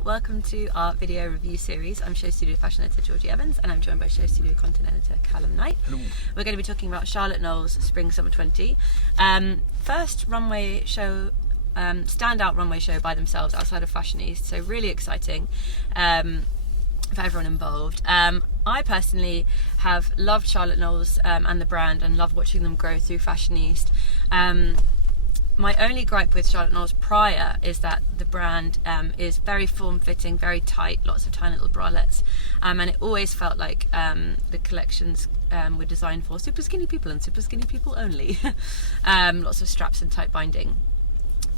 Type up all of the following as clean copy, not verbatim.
channel. Welcome to our video review series. I'm Show Studio Fashion Editor Georgina Evans and I'm joined by Show Studio Content Editor Calum Knight. Hello. We're going to be talking about Charlotte Knowles Spring Summer 20. First runway show, standout runway show by themselves outside of Fashion East, so really exciting for everyone involved. I personally have loved Charlotte Knowles and the brand and love watching them grow through Fashion East. My only gripe with Charlotte Knowles prior is that the brand is very form-fitting, very tight, lots of tiny little bralettes, and it always felt like the collections were designed for super skinny people and super skinny people only. Lots of straps and tight binding.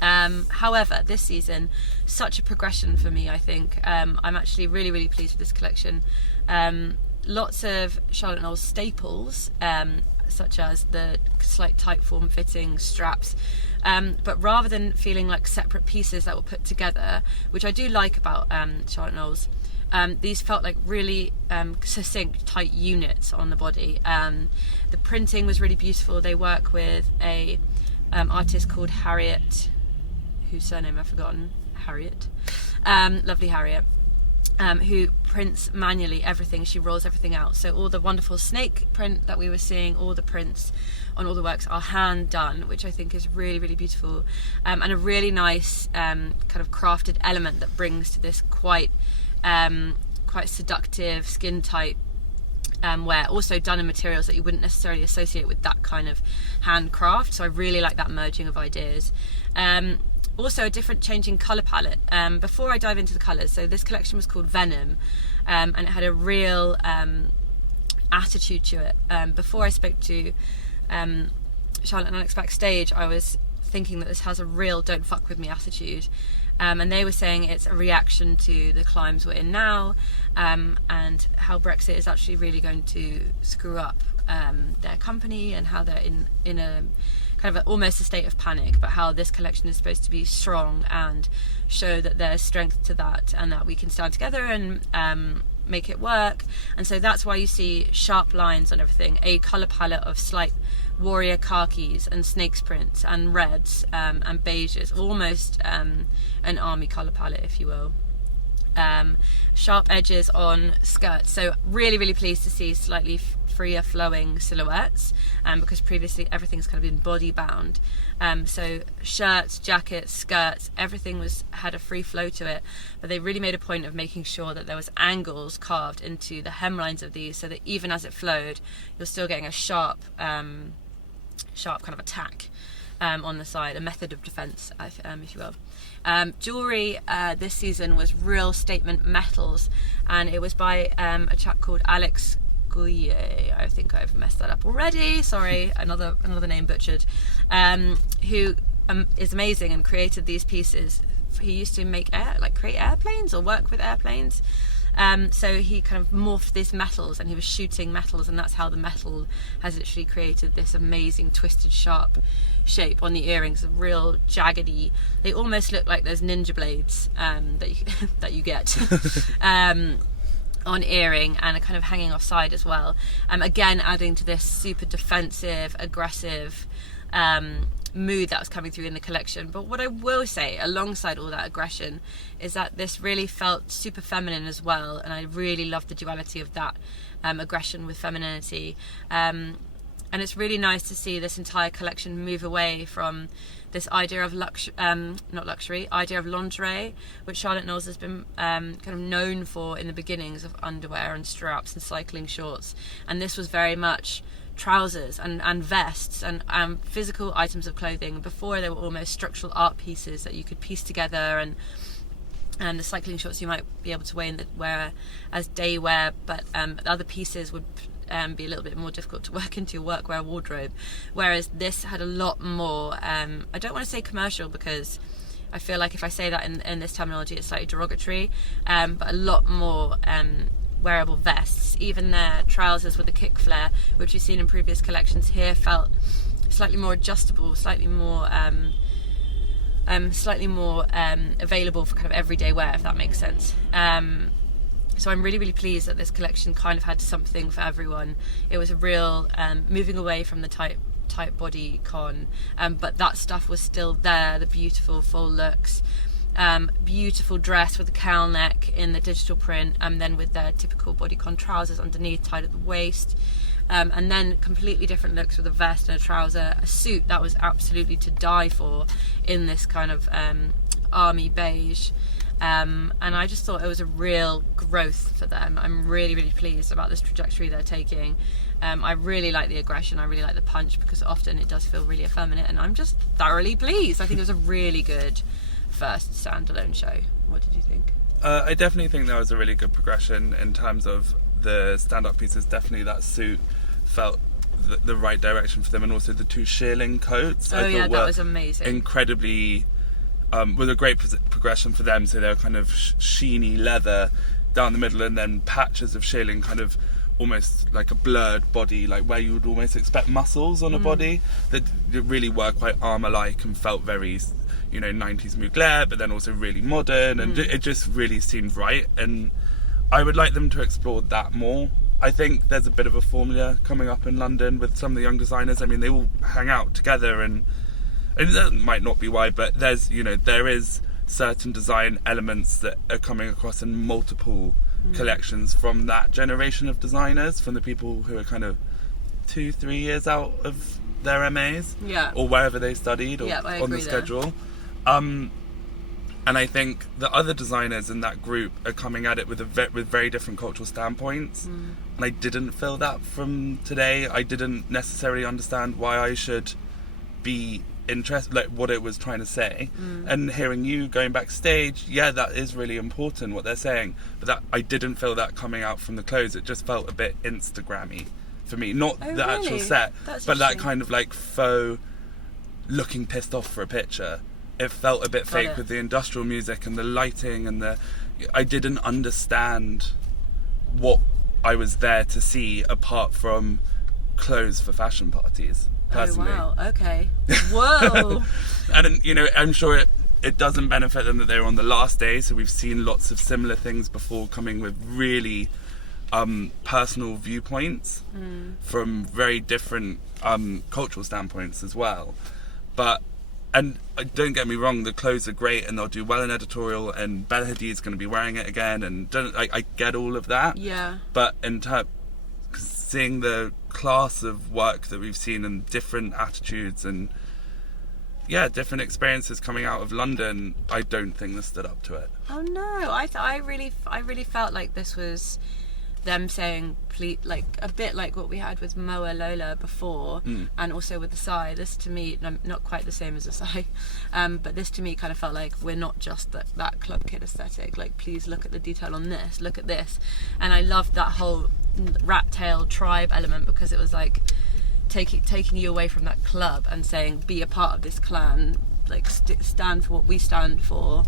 However, this season, such a progression for me, I think. I'm actually really pleased with this collection. Lots of Charlotte Knowles staples, such as the slight tight form fitting straps, but rather than feeling like separate pieces that were put together, which I do like about Charlotte Knowles, these felt like really succinct, tight units on the body. The printing was really beautiful. They work with a artist called Harriet, whose surname I've forgotten, Harriet, lovely Harriet, who prints manually everything. She rolls everything out, so all the wonderful snake print that we were seeing, all the prints on all the works are hand done, which I think is really beautiful, and a really nice kind of crafted element that brings to this quite seductive skin tight wear, also done in materials that you wouldn't necessarily associate with that kind of handcraft. So I really like that merging of ideas. Also a different changing colour palette. Before I dive into the colours, so this collection was called Venom, and it had a real attitude to it. Before I spoke to Charlotte and Alex backstage, I was thinking that this has a real don't fuck with me attitude, and they were saying it's a reaction to the climes we're in now, and how Brexit is actually really going to screw up their company, and how they're in a kind of almost a state of panic, but how this collection is supposed to be strong and show that there's strength to that and that we can stand together and make it work. And so that's why you see sharp lines on everything, a colour palette of slight warrior khakis and snakes prints and reds and beiges, almost an army colour palette, if you will. Sharp edges on skirts, so really pleased to see slightly freer flowing silhouettes, because previously everything's kind of been body bound. So shirts, jackets, skirts, everything had a free flow to it, but they really made a point of making sure that there was angles carved into the hemlines of these, so that even as it flowed, you're still getting a sharp kind of attack on the side, a method of defense, if you will. Jewelry this season was real statement metals, and it was by a chap called Alex. I think I've messed that up already. Sorry, another name butchered. Who is amazing and created these pieces. He used to create airplanes or work with airplanes. So he kind of morphed these metals, and he was shooting metals, and that's how the metal has literally created this amazing twisted sharp shape on the earrings, real jaggedy. They almost look like those ninja blades that you get. On earring, and a kind of hanging off side as well. Again, adding to this super defensive, aggressive mood that was coming through in the collection. But what I will say, alongside all that aggression, is that this really felt super feminine as well, and I really loved the duality of that aggression with femininity. And it's really nice to see this entire collection move away from this idea of idea of lingerie, which Charlotte Knowles has been kind of known for in the beginnings of underwear and straps and cycling shorts. And this was very much trousers and vests and physical items of clothing. Before, they were almost structural art pieces that you could piece together, and the cycling shorts you might be able to wear as day wear, but other pieces would be a little bit more difficult to work into your workwear wardrobe, whereas this had a lot more, I don't want to say commercial, because I feel like if I say that in this terminology it's slightly derogatory, but a lot more wearable vests. Even their trousers with the kick flare, which we've seen in previous collections, here felt slightly more adjustable, slightly more available for kind of everyday wear, if that makes sense. So I'm really pleased that this collection kind of had something for everyone. It was a real moving away from the tight body con, but that stuff was still there, the beautiful full looks, Beautiful dress with the cowl neck in the digital print, and then with their typical bodycon trousers underneath, tied at the waist. And then completely different looks with a vest and a trouser, a suit that was absolutely to die for in this kind of army beige. And I just thought it was a real growth for them. I'm really, really pleased about this trajectory they're taking. I really like the aggression, I really like the punch, because often it does feel really effeminate, and I'm just thoroughly pleased. I think it was a really good first standalone show. What did you think? I definitely think there was a really good progression in terms of the stand-up pieces. Definitely that suit felt the right direction for them, and also the two shearling coats. I thought that was amazing. Incredibly, was a great progression for them. So they're kind of sheeny leather down the middle, and then patches of shearling, kind of almost like a blurred body, like where you would almost expect muscles on a body, that really were quite armour-like and felt very, 90s Mugler, but then also really modern, and it just really seemed right. And I would like them to explore that more. I think there's a bit of a formula coming up in London with some of the young designers. I mean, they all hang out together, and that might not be why, but there's, there is certain design elements that are coming across in multiple collections from that generation of designers, from the people who are kind of 2-3 years out of their MAs, or wherever they studied, or on the schedule. And I think the other designers in that group are coming at it with with very different cultural standpoints. And I didn't feel that from today. I didn't necessarily understand why I should be interested, like what it was trying to say. And hearing you going backstage, that is really important what they're saying. But that I didn't feel that coming out from the clothes. It just felt a bit Instagrammy for me. Not the actual set, but that kind of like faux looking pissed off for a picture. It felt a bit fake with the industrial music and the lighting and I didn't understand what I was there to see apart from clothes for fashion parties, personally. Oh wow, okay. Whoa. And I'm sure it doesn't benefit them that they're on the last day, so we've seen lots of similar things before coming with really personal viewpoints from very different cultural standpoints as well. And don't get me wrong, the clothes are great and they'll do well in editorial, and Bella Hadid is going to be wearing it again, and I get all of that. Yeah. But seeing the class of work that we've seen and different attitudes and different experiences coming out of London, I don't think this stood up to it. Oh no, I really felt like this was them saying, like a bit like what we had with Moa Lola before, and also with the Psy. This to me, not quite the same as the Psy, but this to me kind of felt like we're not just that club kid aesthetic. Like, please look at the detail on this, look at this. And I loved that whole rat tail tribe element, because it was like taking you away from that club and saying, be a part of this clan, like stand for what we stand for.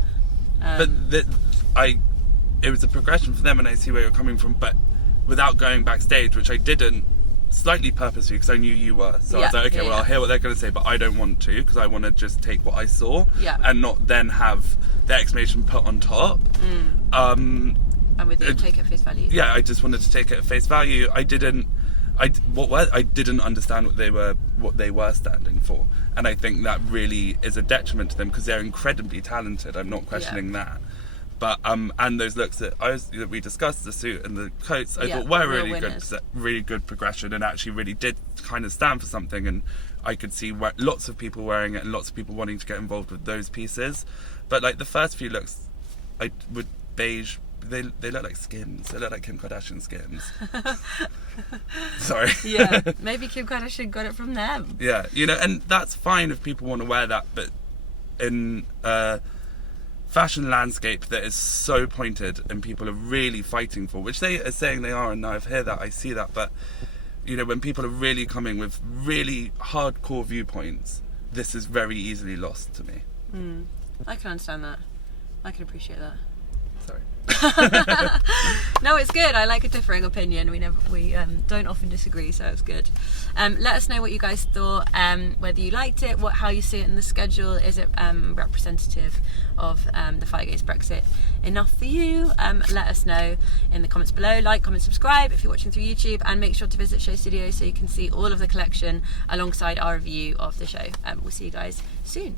It was a progression for them, and I see where you're coming from, but without going backstage, which I didn't, slightly purposely, because I knew you were. So I was like, okay, I'll hear what they're going to say, but I don't want to, because I want to just take what I saw and not then have the explanation put on top. And with you, take it at face value. Yeah, I just wanted to take it at face value. I didn't understand what they were standing for, and I think that really is a detriment to them, because they're incredibly talented. I'm not questioning that. But and those looks that we discussed, the suit and the coats, I thought were really good progression, and actually really did kind of stand for something. And I could see lots of people wearing it and lots of people wanting to get involved with those pieces. But like the first few looks, with beige, they look like Skims. They look like Kim Kardashian Skims. Sorry. Yeah, maybe Kim Kardashian got it from them. Yeah, and that's fine if people want to wear that, but in fashion landscape that is so pointed and people are really fighting for, which they are saying they are, and now I see that, but when people are really coming with really hardcore viewpoints, this is very easily lost to me. I can understand that. I can appreciate that. Sorry. No, it's good. I like a differing opinion. We don't often disagree, so it's good. Let us know what you guys thought, whether you liked it, how you see it in the schedule. Is it representative of the fight against Brexit enough for you? Let us know in the comments below. Like, comment, subscribe if you're watching through YouTube, and make sure to visit Show Studio so you can see all of the collection alongside our review of the show. We'll see you guys soon.